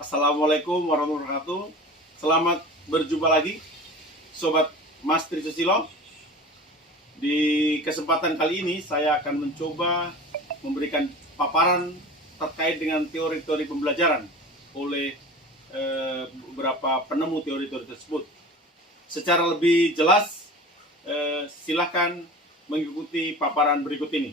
Assalamualaikum warahmatullahi wabarakatuh. Selamat berjumpa lagi Sobat Mas Trisusilo. Di kesempatan kali ini saya akan mencoba memberikan paparan terkait dengan teori-teori pembelajaran oleh beberapa penemu teori-teori tersebut. Secara lebih jelas silakan mengikuti paparan berikut ini.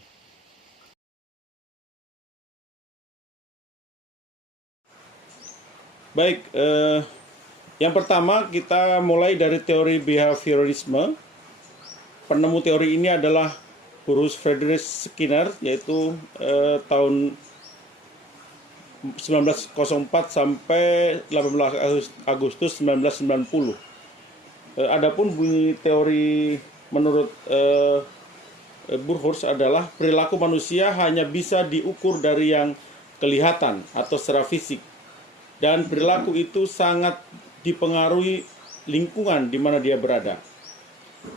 Baik, yang pertama kita mulai dari teori behaviorisme. Penemu teori ini adalah Bruce Frederick Skinner, yaitu tahun 1904 sampai 18 Agustus 1990. Adapun bunyi teori menurut Burhurst adalah perilaku manusia hanya bisa diukur dari yang kelihatan atau secara fisik. Dan perilaku itu sangat dipengaruhi lingkungan di mana dia berada.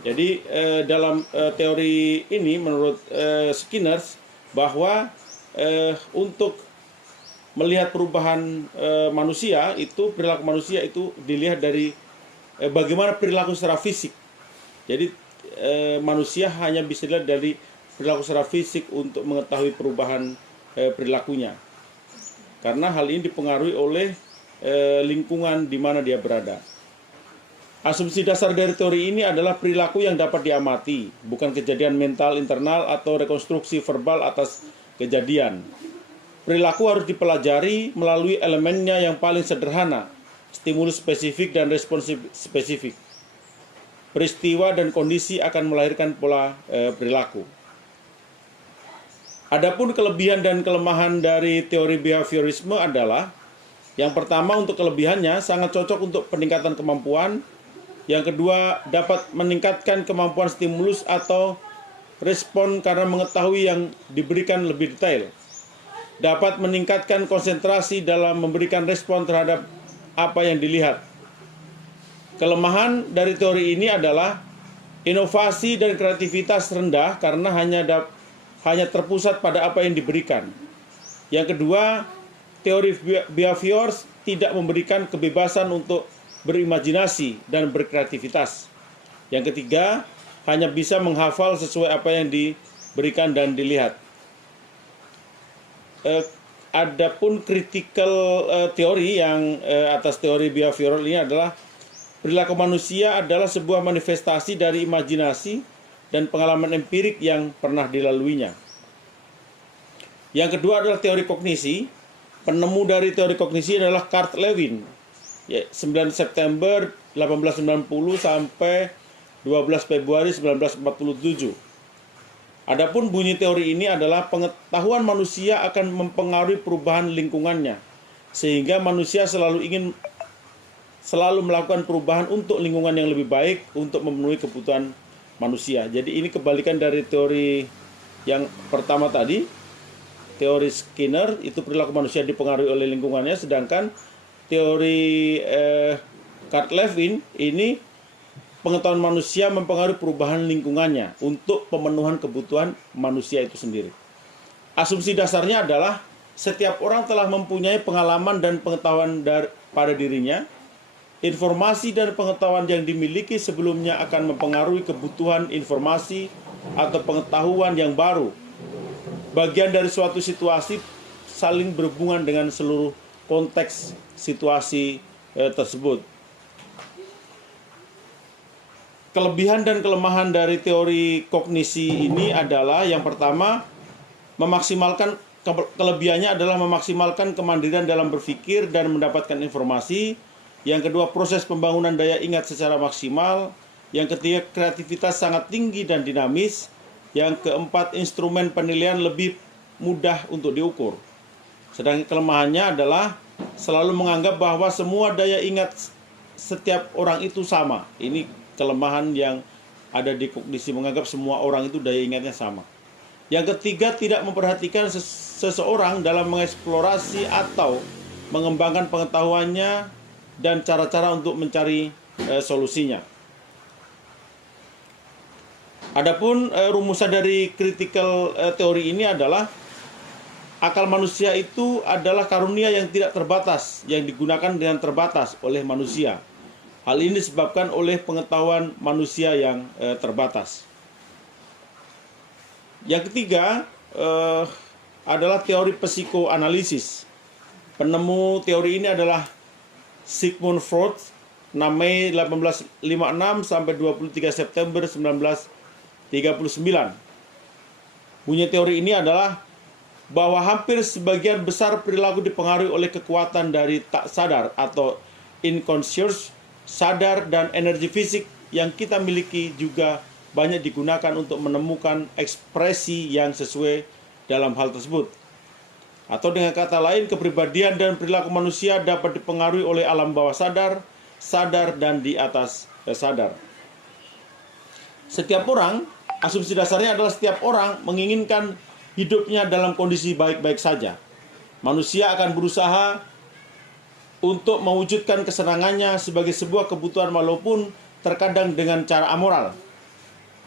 Jadi dalam teori ini menurut Skinner bahwa untuk melihat perubahan manusia itu, perilaku manusia itu dilihat dari bagaimana perilaku secara fisik. Jadi manusia hanya bisa dilihat dari perilaku secara fisik untuk mengetahui perubahan perilakunya. Karena hal ini dipengaruhi oleh lingkungan di mana dia berada. Asumsi dasar dari teori ini adalah perilaku yang dapat diamati, bukan kejadian mental internal atau rekonstruksi verbal atas kejadian. Perilaku harus dipelajari melalui elemennya yang paling sederhana, stimulus spesifik dan respons spesifik. Peristiwa dan kondisi akan melahirkan pola perilaku. Adapun kelebihan dan kelemahan dari teori behaviorisme adalah yang pertama, untuk kelebihannya sangat cocok untuk peningkatan kemampuan. Yang kedua, dapat meningkatkan kemampuan stimulus atau respon karena mengetahui yang diberikan lebih detail. Dapat meningkatkan konsentrasi dalam memberikan respon terhadap apa yang dilihat. Kelemahan dari teori ini adalah inovasi dan kreativitas rendah karena hanya terpusat pada apa yang diberikan. Yang kedua, teori behaviors tidak memberikan kebebasan untuk berimajinasi dan berkreativitas. Yang ketiga, hanya bisa menghafal sesuai apa yang diberikan dan dilihat. Adapun critical teori yang atas teori behavioral ini adalah perilaku manusia adalah sebuah manifestasi dari imajinasi dan pengalaman empirik yang pernah dilaluinya. Yang kedua adalah teori kognisi. Penemu dari teori kognisi adalah Kurt Lewin, 9 September 1890 sampai 12 Februari 1947. Adapun bunyi teori ini adalah pengetahuan manusia akan mempengaruhi perubahan lingkungannya, sehingga manusia selalu melakukan perubahan untuk lingkungan yang lebih baik untuk memenuhi kebutuhan manusia. Jadi ini kebalikan dari teori yang pertama tadi. Teori Skinner itu perilaku manusia dipengaruhi oleh lingkungannya, sedangkan teori Kurt Lewin ini pengetahuan manusia mempengaruhi perubahan lingkungannya untuk pemenuhan kebutuhan manusia itu sendiri. Asumsi dasarnya adalah setiap orang telah mempunyai pengalaman dan pengetahuan pada dirinya. Informasi dan pengetahuan yang dimiliki sebelumnya akan mempengaruhi kebutuhan informasi atau pengetahuan yang baru. Bagian dari suatu situasi saling berhubungan dengan seluruh konteks situasi tersebut. Kelebihan dan kelemahan dari teori kognisi ini adalah yang pertama, kelebihannya adalah memaksimalkan kemandirian dalam berpikir dan mendapatkan informasi. Yang kedua, proses pembangunan daya ingat secara maksimal. Yang ketiga, kreativitas sangat tinggi dan dinamis. Yang keempat, instrumen penilaian lebih mudah untuk diukur. Sedangkan kelemahannya adalah selalu menganggap bahwa semua daya ingat setiap orang itu sama. Ini kelemahan yang ada di kognisi, menganggap semua orang itu daya ingatnya sama. Yang ketiga, tidak memperhatikan seseorang dalam mengeksplorasi atau mengembangkan pengetahuannya dan cara-cara untuk mencari solusinya. Adapun rumusan dari critical teori ini adalah akal manusia itu adalah karunia yang tidak terbatas, yang digunakan dengan terbatas oleh manusia. Hal ini disebabkan oleh pengetahuan manusia yang terbatas. Yang ketiga adalah teori psikoanalisis. Penemu teori ini adalah Sigmund Freud, 6 Mei 1856 sampai 23 September 1939. Bunyi teori ini adalah bahwa hampir sebagian besar perilaku dipengaruhi oleh kekuatan dari tak sadar atau unconscious. Sadar dan energi fisik yang kita miliki juga banyak digunakan untuk menemukan ekspresi yang sesuai dalam hal tersebut. Atau dengan kata lain, kepribadian dan perilaku manusia dapat dipengaruhi oleh alam bawah sadar, sadar, dan di atas sadar. Setiap orang, asumsi dasarnya adalah setiap orang menginginkan hidupnya dalam kondisi baik-baik saja. Manusia akan berusaha untuk mewujudkan kesenangannya sebagai sebuah kebutuhan walaupun terkadang dengan cara amoral.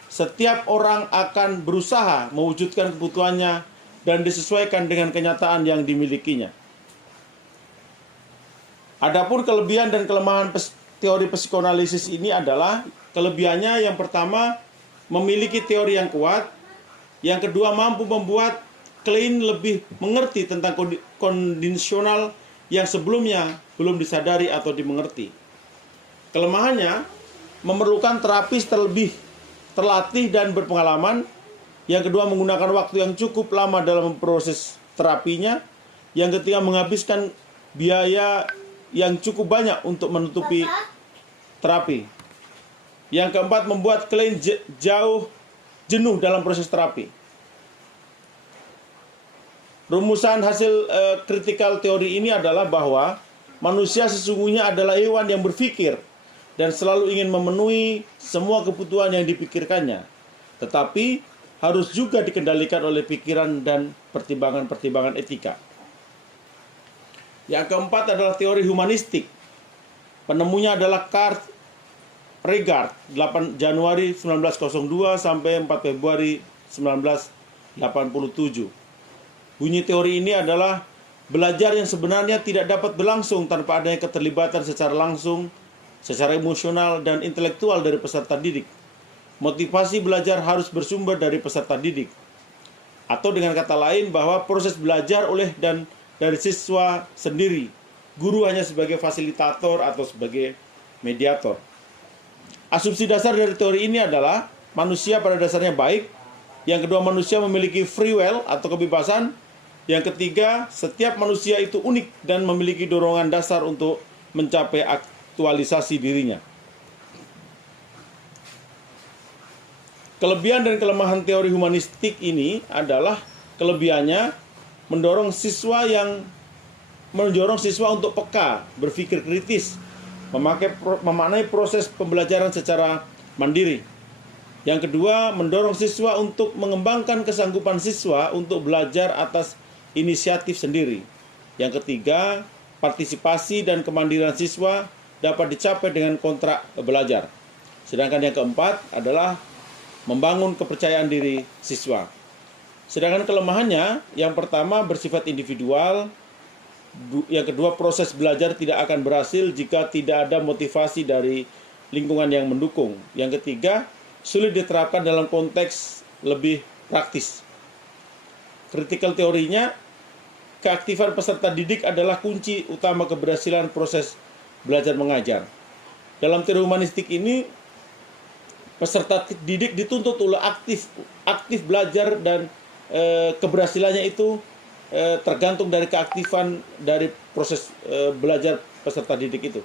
Setiap orang akan berusaha mewujudkan kebutuhannya dan disesuaikan dengan kenyataan yang dimilikinya. Adapun kelebihan dan kelemahan teori psikoanalisis ini adalah kelebihannya yang pertama memiliki teori yang kuat, yang kedua mampu membuat klien lebih mengerti tentang kondisional yang sebelumnya belum disadari atau dimengerti. Kelemahannya memerlukan terapis terlebih terlatih dan berpengalaman. Yang kedua menggunakan waktu yang cukup lama dalam proses terapinya. Yang ketiga menghabiskan biaya yang cukup banyak untuk menutupi terapi. Yang keempat membuat klien jauh jenuh dalam proses terapi. Rumusan hasil critical teori ini adalah bahwa manusia sesungguhnya adalah hewan yang berpikir dan selalu ingin memenuhi semua kebutuhan yang dipikirkannya. Tetapi harus juga dikendalikan oleh pikiran dan pertimbangan-pertimbangan etika. Yang keempat adalah teori humanistik. Penemunya adalah Karl Regard, 8 Januari 1902 sampai 4 Februari 1987. Bunyi teori ini adalah belajar yang sebenarnya tidak dapat berlangsung tanpa adanya keterlibatan secara langsung, secara emosional dan intelektual dari peserta didik. Motivasi belajar harus bersumber dari peserta didik. Atau dengan kata lain bahwa proses belajar oleh dan dari siswa sendiri. Guru hanya sebagai fasilitator atau sebagai mediator. Asumsi dasar dari teori ini adalah manusia pada dasarnya baik. Yang kedua, manusia memiliki free will atau kebebasan. Yang ketiga, setiap manusia itu unik dan memiliki dorongan dasar untuk mencapai aktualisasi dirinya. Kelebihan dan kelemahan teori humanistik ini adalah kelebihannya mendorong siswa untuk peka, berpikir kritis, memaknai proses pembelajaran secara mandiri. Yang kedua, mendorong siswa untuk mengembangkan kesanggupan siswa untuk belajar atas inisiatif sendiri. Yang ketiga, partisipasi dan kemandirian siswa dapat dicapai dengan kontrak belajar. Sedangkan yang keempat adalah membangun kepercayaan diri siswa. Sedangkan kelemahannya, yang pertama bersifat individual, yang kedua proses belajar tidak akan berhasil jika tidak ada motivasi dari lingkungan yang mendukung. Yang ketiga, sulit diterapkan dalam konteks lebih praktis. Critical teorinya, keaktifan peserta didik adalah kunci utama keberhasilan proses belajar mengajar. Dalam teori humanistik ini, peserta didik dituntut oleh aktif belajar dan keberhasilannya itu tergantung dari keaktifan dari proses belajar peserta didik itu.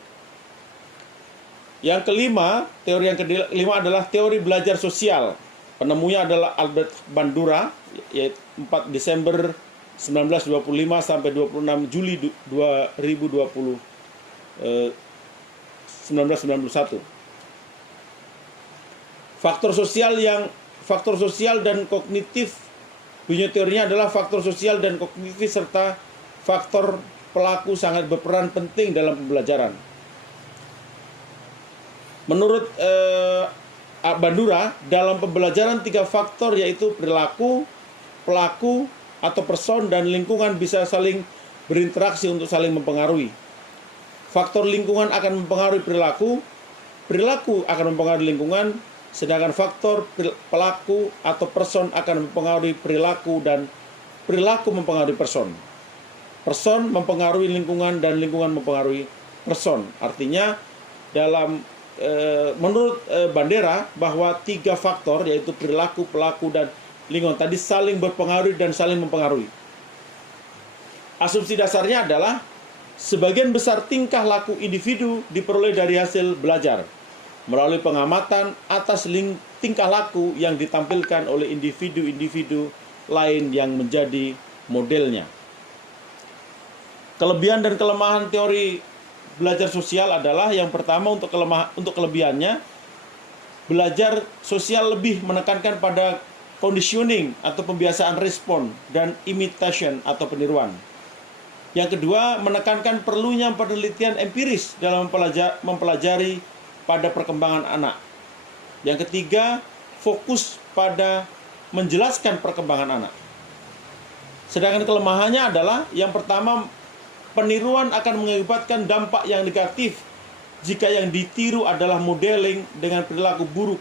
Yang kelima, teori yang kelima adalah teori belajar sosial. Penemunya adalah Albert Bandura, yaitu 4 Desember 1925 sampai 26 Juli 1991. Faktor sosial dan kognitif. Bunyi teorinya adalah faktor sosial dan kognitif serta faktor pelaku sangat berperan penting dalam pembelajaran. Menurut Bandura, dalam pembelajaran 3 faktor yaitu perilaku, pelaku, atau person dan lingkungan bisa saling berinteraksi untuk saling mempengaruhi. Faktor lingkungan akan mempengaruhi perilaku, perilaku akan mempengaruhi lingkungan, sedangkan faktor pelaku atau person akan mempengaruhi perilaku dan perilaku mempengaruhi person. Person mempengaruhi lingkungan dan lingkungan mempengaruhi person. Artinya menurut Bandera bahwa 3 faktor yaitu perilaku, pelaku, dan lingkungan tadi saling berpengaruh dan saling mempengaruhi. Asumsi dasarnya adalah sebagian besar tingkah laku individu diperoleh dari hasil belajar melalui pengamatan atas tingkah laku yang ditampilkan oleh individu-individu lain yang menjadi modelnya. Kelebihan dan kelemahan teori belajar sosial adalah yang pertama untuk kelebihannya, belajar sosial lebih menekankan pada conditioning atau pembiasaan respon dan imitation atau peniruan. Yang kedua, menekankan perlunya penelitian empiris dalam mempelajari pada perkembangan anak. Yang ketiga, fokus pada menjelaskan perkembangan anak. Sedangkan kelemahannya adalah yang pertama, peniruan akan mengakibatkan dampak yang negatif jika yang ditiru adalah modeling dengan perilaku buruk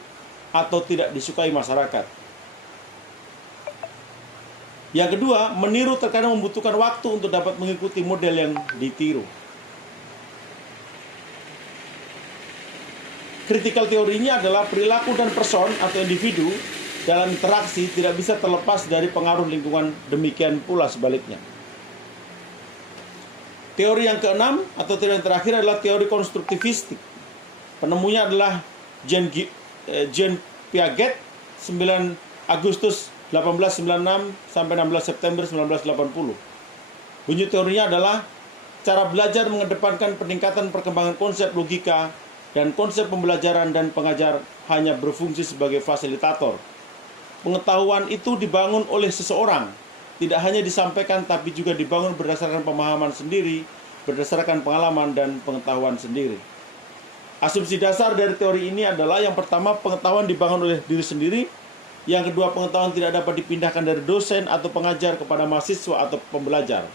atau tidak disukai masyarakat. Yang kedua, meniru terkadang membutuhkan waktu untuk dapat mengikuti model yang ditiru. Critical teorinya adalah perilaku dan person atau individu dalam interaksi tidak bisa terlepas dari pengaruh lingkungan, demikian pula sebaliknya. Teori yang keenam atau teori yang terakhir adalah teori konstruktivistik. Penemunya adalah Jean Piaget, 9 Agustus 1896 sampai 16 September 1980. Bunyi teorinya adalah cara belajar mengedepankan peningkatan perkembangan konsep logika dan konsep pembelajaran dan pengajar hanya berfungsi sebagai fasilitator. Pengetahuan itu dibangun oleh seseorang, tidak hanya disampaikan tapi juga dibangun berdasarkan pemahaman sendiri, berdasarkan pengalaman dan pengetahuan sendiri. Asumsi dasar dari teori ini adalah yang pertama, pengetahuan dibangun oleh diri sendiri. Yang kedua, pengetahuan tidak dapat dipindahkan dari dosen atau pengajar kepada mahasiswa atau pembelajar.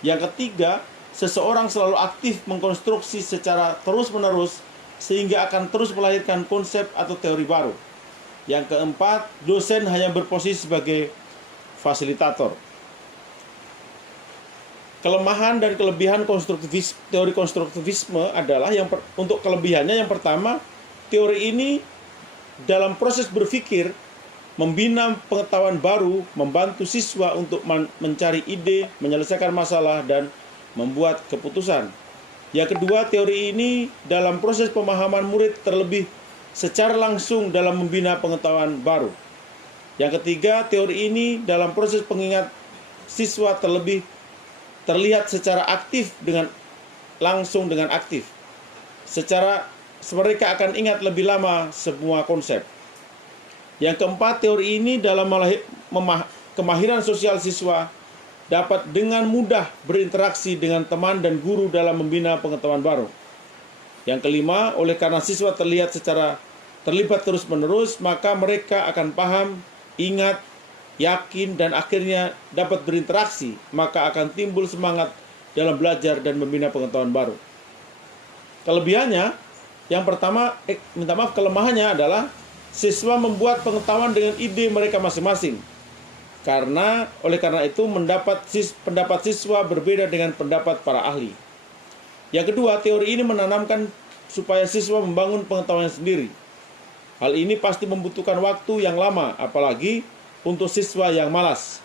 Yang ketiga, seseorang selalu aktif mengkonstruksi secara terus-menerus sehingga akan terus melahirkan konsep atau teori baru. Yang keempat, dosen hanya berposisi sebagai fasilitator. Kelemahan dan kelebihan teori konstruktivisme adalah untuk kelebihannya yang pertama, teori ini dalam proses berpikir membina pengetahuan baru, membantu siswa untuk mencari ide, menyelesaikan masalah, dan membuat keputusan. Yang kedua, teori ini dalam proses pemahaman murid terlebih secara langsung dalam membina pengetahuan baru. Yang ketiga, teori ini dalam proses pengingat siswa terlihat secara aktif dengan aktif. Mereka akan ingat lebih lama semua konsep. Yang keempat, teori ini dalam kemahiran sosial siswa dapat dengan mudah berinteraksi dengan teman dan guru dalam membina pengetahuan baru. Yang kelima, oleh karena siswa terlibat terus-menerus, maka mereka akan paham, ingat, yakin, dan akhirnya dapat berinteraksi, maka akan timbul semangat dalam belajar dan membina pengetahuan baru. Kelebihannya, yang pertama, kelemahannya adalah siswa membuat pengetahuan dengan ide mereka masing-masing. Oleh karena itu, pendapat siswa berbeda dengan pendapat para ahli. Yang kedua, teori ini menanamkan supaya siswa membangun pengetahuan sendiri. Hal ini pasti membutuhkan waktu yang lama, apalagi untuk siswa yang malas.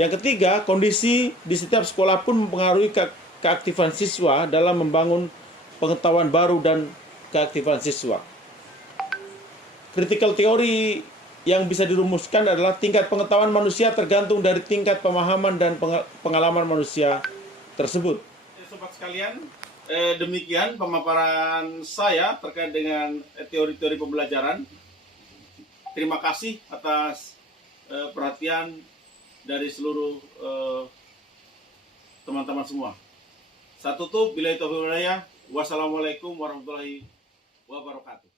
Yang ketiga, kondisi di setiap sekolah pun mempengaruhi keaktifan siswa dalam membangun pengetahuan baru dan keaktifan siswa. Critical teori yang bisa dirumuskan adalah tingkat pengetahuan manusia tergantung dari tingkat pemahaman dan pengalaman manusia tersebut. Sobat sekalian, demikian pemaparan saya terkait dengan teori-teori pembelajaran. Terima kasih atas perhatian dari seluruh teman-teman semua. Saya tutup, billahi taufiq wal hidayah. Wassalamualaikum warahmatullahi wabarakatuh.